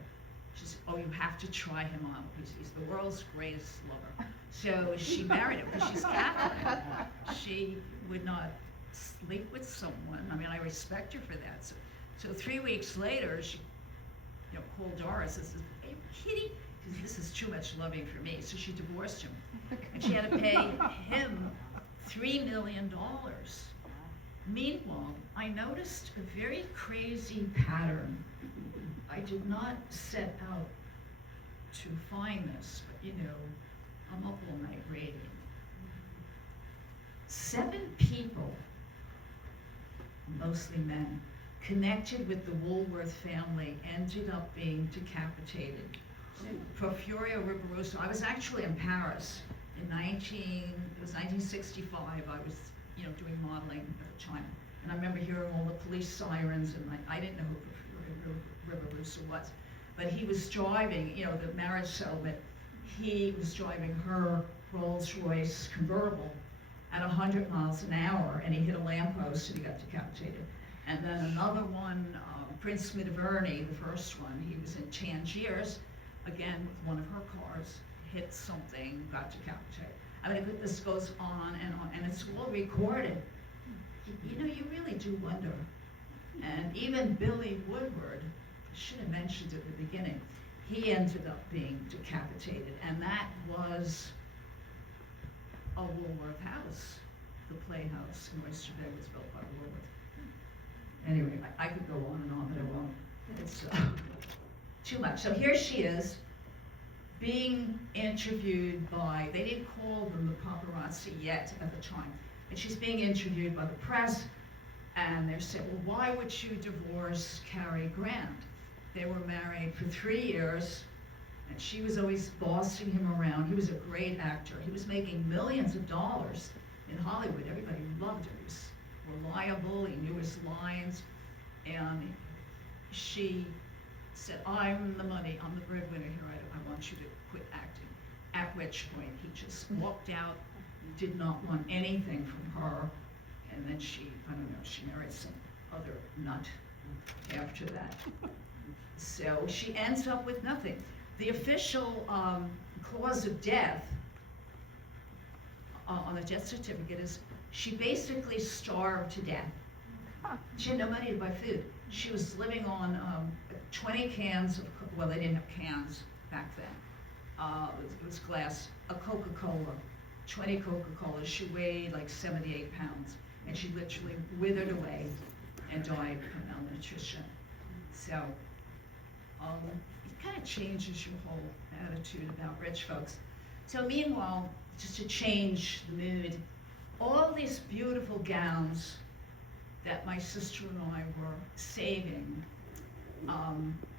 She said, oh, you have to try him on. He's the world's greatest lover. So she married him because she's Catholic. She would not sleep with someone. I mean, I respect her for that. So 3 weeks later, she called Doris and said, are you kidding? She said, this is too much loving for me. So she divorced him. And she had to pay him $3 million. Meanwhile, I noticed a very crazy pattern. I did not set out to find this, but I'm up all night reading. 7 people, mostly men, connected with the Woolworth family ended up being decapitated. Porfirio Riverusa, I was actually in Paris in 1965. I was doing modeling at the time. And I remember hearing all the police sirens, and I didn't know who River Russo was. But he was driving, you know, the marriage settlement, he was driving her Rolls Royce convertible at 100 miles an hour, and he hit a lamppost and he got decapitated. And then another one, Prince Midverny, the first one, he was in Tangiers, again with one of her cars, hit something, got decapitated. I mean, this goes on, and it's all recorded. You know, you really do wonder. And even Billy Woodward, I should have mentioned at the beginning, he ended up being decapitated, and that was a Woolworth house. The Playhouse in Oyster Bay was built by Woolworth. Anyway, I could go on and on, but I won't. It's too much. So here she is, being interviewed by, they didn't call them the paparazzi yet at the time, and she's being interviewed by the press, and they're saying, well, why would you divorce Cary Grant? They were married for 3 years, and she was always bossing him around. He was a great actor. He was making millions of dollars in Hollywood. Everybody loved him. He was reliable, he knew his lines, and she said, I'm the money, I'm the breadwinner here, I want you to quit acting. At which point he just walked out, did not want anything from her, and then she, I don't know, she married some other nut after that. So she ends up with nothing. The official cause of death on the death certificate is she basically starved to death. She had no money to buy food. She was living on 20 cans of, well, they didn't have cans back then. It was glass, a Coca-Cola, 20 Coca-Colas. She weighed like 78 pounds, and she literally withered away and died from malnutrition. So it kind of changes your whole attitude about rich folks. So meanwhile, just to change the mood, all these beautiful gowns that my sister and I were saving,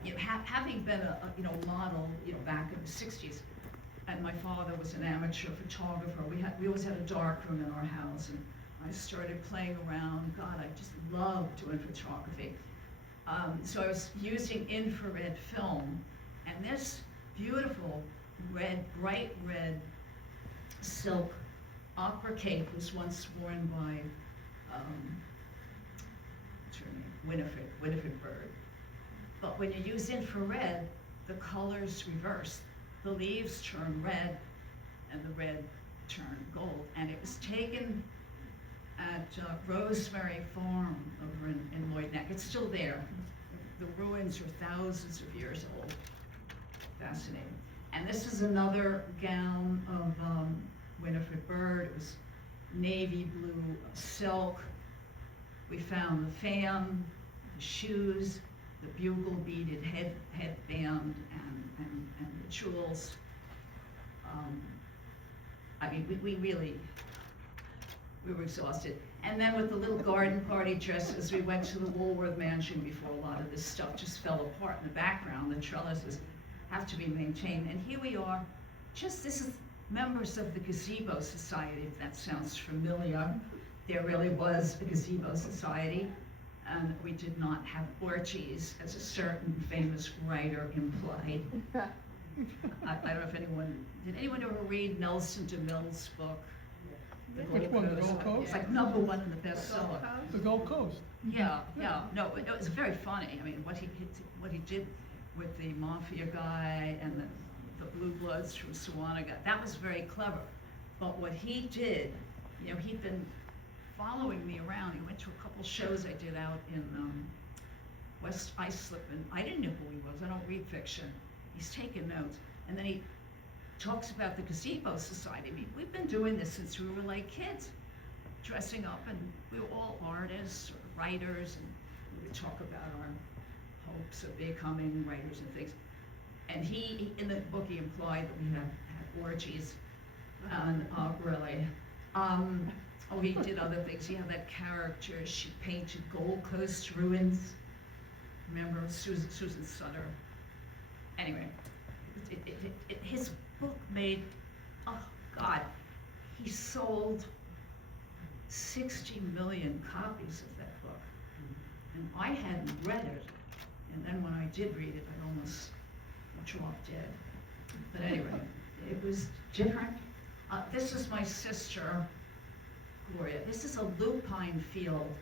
you know, having been a model, back in the 60s, and my father was an amateur photographer. We always had a dark room in our house, and I started playing around. God, I just loved doing photography. So I was using infrared film, and this beautiful red, bright red silk opera cape was once worn by what's her name? Winifred Bird. But when you use infrared, the colors reverse. The leaves turn red, and the red turn gold. And it was taken at Rosemary Farm over in Lloyd Neck. It's still there. The ruins are thousands of years old. Fascinating. And this is another gown of Winifred Bird. It was navy blue silk. We found the fan, the shoes, the bugle beaded headband, and the jewels. I mean, we were exhausted. And then with the little garden party dresses, we went to the Woolworth Mansion before a lot of this stuff just fell apart in the background. The trellises have to be maintained. And here we are, this is members of the Gazebo Society, if that sounds familiar. There really was a Gazebo Society, and we did not have orgies, as a certain famous writer implied. I don't know if did anyone ever read Nelson DeMille's book? Which one, the Gold Coast? It's like #1 in the bestseller. The Gold Coast. Yeah, no, it was very funny. I mean, what he did with the mafia guy and the Blue Bloods from Suwannega, that was very clever. But what he did, he'd been following me around. He went to a couple shows I did out in West Islip, and I didn't know who he was. I don't read fiction. He's taking notes, and then he talks about the Gazebo Society. I mean, we've been doing this since we were like kids, dressing up, and we were all artists or writers, and we would talk about our hopes of becoming writers and things. And he, in the book, he implied that we had orgies, and really. He did other things. He had that character. She painted Gold Coast ruins. Remember Susan Sutter? Anyway, his book made, oh God, he sold 60 million copies of that book. And I hadn't read it. And then when I did read it, I almost dropped dead. But anyway, it was different. This is my sister, Gloria. This is a lupine field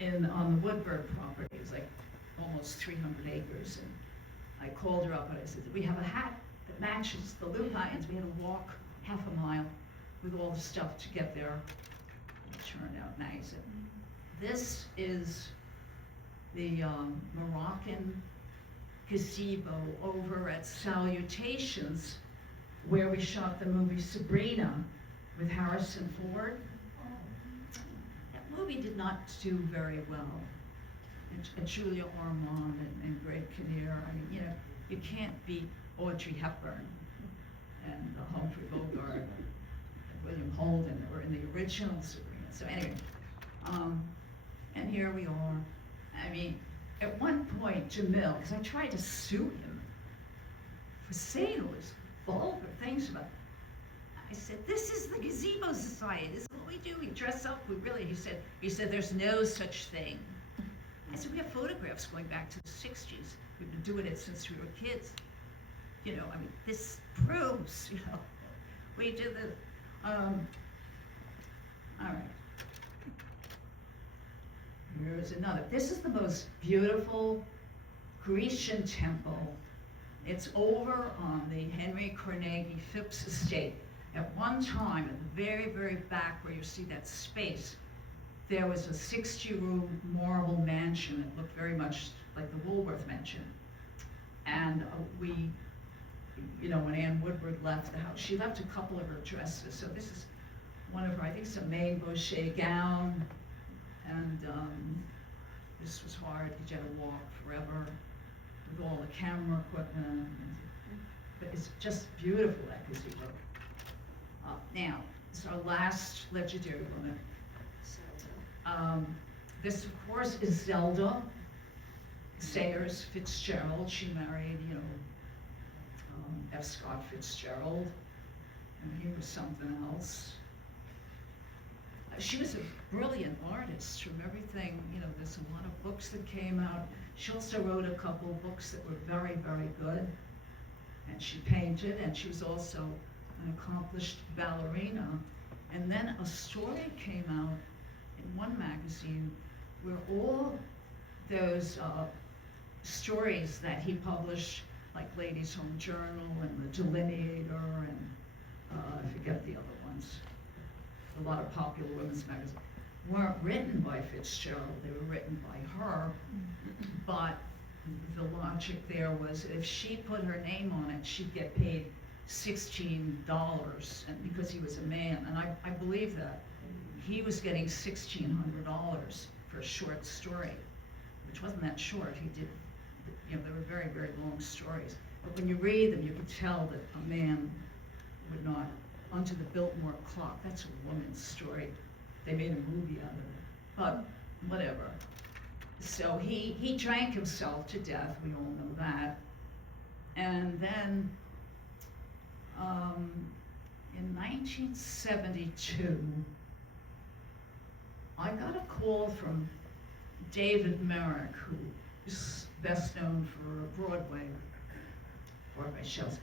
on the Woodburn property. It was like almost 300 acres. And I called her up and I said, we have a hat that matches the lupines. We had to walk half a mile with all the stuff to get there. It turned out nice. And this is the Moroccan gazebo over at Salutations, where we shot the movie Sabrina with Harrison Ford. That movie did not do very well. And Julia Ormond and Greg Kinnear, I mean, you know, you can't beat Audrey Hepburn and Humphrey Bogart and William Holden that were in the original Sabrina. So anyway, and here we are. I mean, at one point, Jamil, because I tried to sue him for saying all these vulgar things about, I said, this is the Gazebo Society, this is what we do, we dress up, he said, there's no such thing. I said, we have photographs going back to the 60s, we've been doing it since we were kids. You know, I mean, this proves, you know, we did this. All right. Here's another. This is the most beautiful Grecian temple. It's over on the Henry Carnegie Phipps estate. At one time, at the very, very back where you see that space, there was a 60-room marble mansion that looked very much like the Woolworth mansion. And we, you know, when Anne Woodward left the house, she left a couple of her dresses. So this is one of her, I think it's a Maine Boucher gown. And this was hard because you had to walk forever with all the camera equipment. But it's just beautiful, that gazebo. Now, this is our last legendary woman. This, of course, is Zelda Sayers Fitzgerald. She married, you know, F. Scott Fitzgerald, and he was something else. She was a brilliant artist from everything, you know, there's a lot of books that came out. She also wrote a couple of books that were very, very good. And she painted, and she was also an accomplished ballerina. And then a story came out in one magazine where all those stories that he published, like Ladies' Home Journal and The Delineator and I forget the other ones, a lot of popular women's magazines, weren't written by Fitzgerald, they were written by her, but the logic there was if she put her name on it, she'd get paid $16, and because he was a man, and I believe that. He was getting $1,600 for a short story, which wasn't that short. He did, you know, they were very, very long stories. But when you read them, you could tell that a man would not. Onto the Biltmore Clock, that's a woman's story. They made a movie out of it, but whatever. So he drank himself to death, we all know that. And then in 1972, I got a call from David Merrick, who is best known for Broadway shows.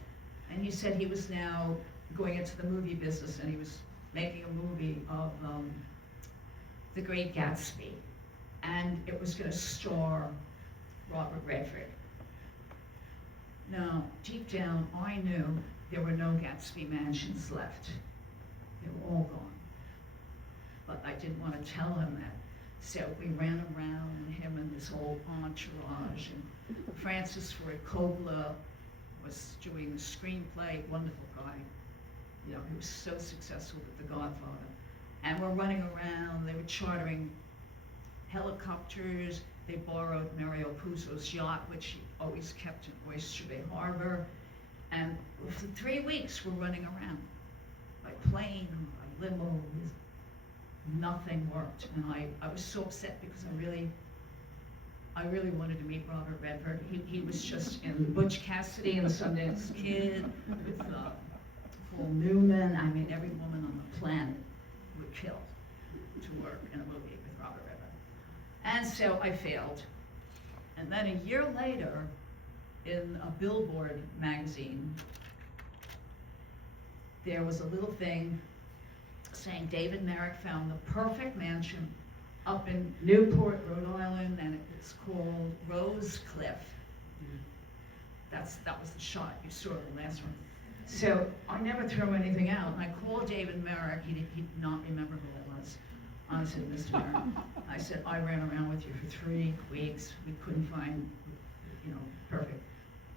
And he said he was now going into the movie business, and he was making a movie of The Great Gatsby. And it was going to star Robert Redford. Now, deep down, I knew there were no Gatsby mansions left. They were all gone. But I didn't want to tell him that. So we ran around, him and this whole entourage, and Francis Ford Coppola was doing the screenplay, wonderful guy. You know, he was so successful with The Godfather. And we're running around, they were chartering helicopters, they borrowed Mario Puzo's yacht, which he always kept in Oyster Bay Harbor. And for 3 weeks, we're running around by plane, by limo. Nothing worked. And I was so upset because I really wanted to meet Robert Redford. He was just in Butch Cassidy and the Sundance Kid with Paul Newman. I mean, every woman on the planet would kill. to work in a movie with Robert Redford. And so I failed. And then a year later, in a Billboard magazine, there was a little thing saying David Merrick found the perfect mansion up in Newport, Rhode Island, and it was called Rose Cliff. That was the shot you saw in the last one. So I never threw anything out, and I called David Merrick. He did not remember who it was. I said, Mr. Merrick, I said, I ran around with you for 3 weeks. We couldn't find, perfect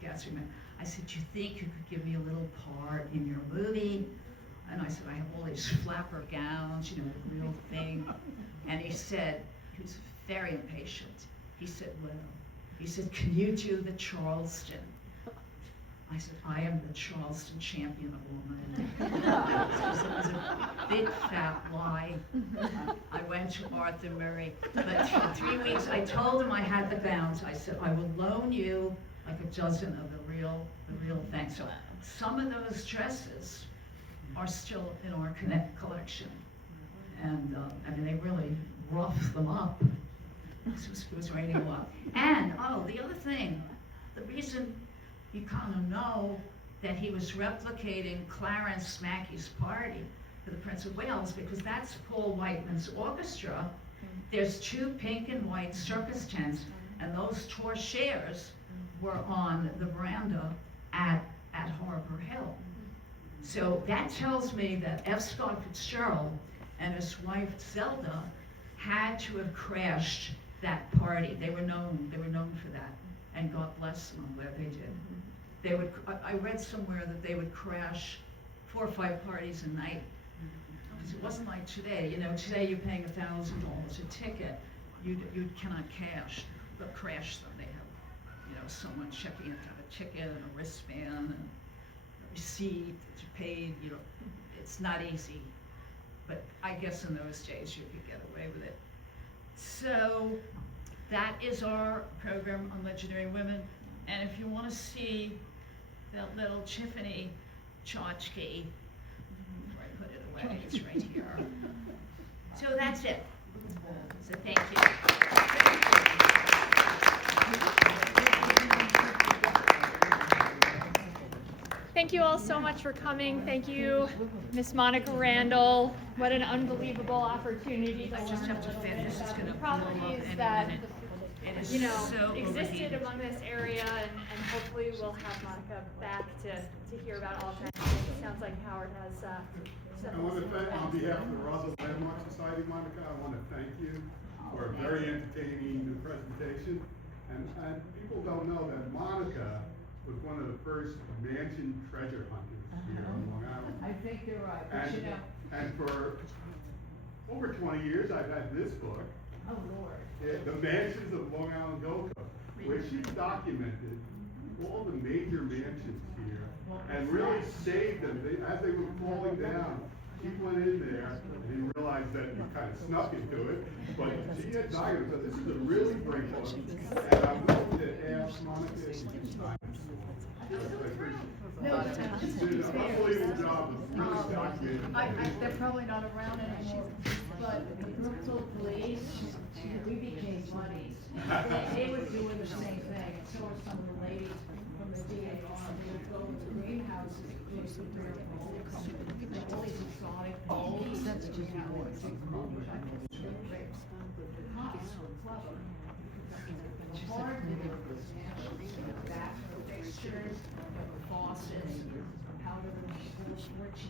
Gatsby man. I said, do you think you could give me a little part in your movie? And I said, I have all these flapper gowns, the real thing. And he said, he was very impatient. He said, well, can you do the Charleston? I said, I am the Charleston champion of all men. It was a big fat lie. I went to Arthur Murray, but for 3 weeks I told him I had the gowns. I said, I will loan you like a dozen of the real thing. So some of those dresses are still in our collection, and they really rough them up. It was raining a lot. And the other thing, the reason you kind of know that he was replicating Clarence Mackay's party for the Prince of Wales, because that's Paul Whiteman's orchestra. There's 2 pink and white circus tents, and those torchères were on the veranda at Harbor Hill. So that tells me that F. Scott Fitzgerald and his wife Zelda had to have crashed that party. They were known for that, and God bless them, I'm glad they did. They would. I read somewhere that they would crash 4 or 5 parties a night. Because it wasn't like today. Today you're paying $1,000 a ticket. You cannot crash them. They have, someone checking in to have a ticket and a wristband and a receipt that you paid. It's not easy. But I guess in those days you could get away with it. So that is our program on Legendary Women. And if you want to see that little Tiffany tchotchke, before I put it away, it's right here. So that's it. So thank you. Thank you all so much for coming. Thank you, Miss Monica Randall. What an unbelievable opportunity. I just have to fit. This is going to blow up properties any that minute. It is so existed overheated. among this area, and hopefully we'll have Monica back to hear about all kinds of things. It sounds like Howard has I want to thank, on behalf of the Roslyn Landmark Society, Monica, I want to thank you for a very entertaining presentation. And people don't know that Monica was one of the first mansion treasure hunters here on Long Island. I think you're right, but And for over 20 years, I've had this book, oh Lord. The Mansions of Long Island Gold Coast, where she documented all the major mansions here and really saved them. As they were falling down, she went in there and realized that you kind of snuck into it, but she had documents. So this is a really great book, and I'm going to ask Monica if you can sign it. She did an unbelievable job of really documenting. They're probably not around anymore, but the Brookfield Police, we became buddies. They were doing the same thing, and so were some of the ladies from the DAR. They would go to the greenhouses, close to their all these exotic things. That's just greenhouses. The cops were clever. The hard thing was bathroom fixtures, faucets, powder, rich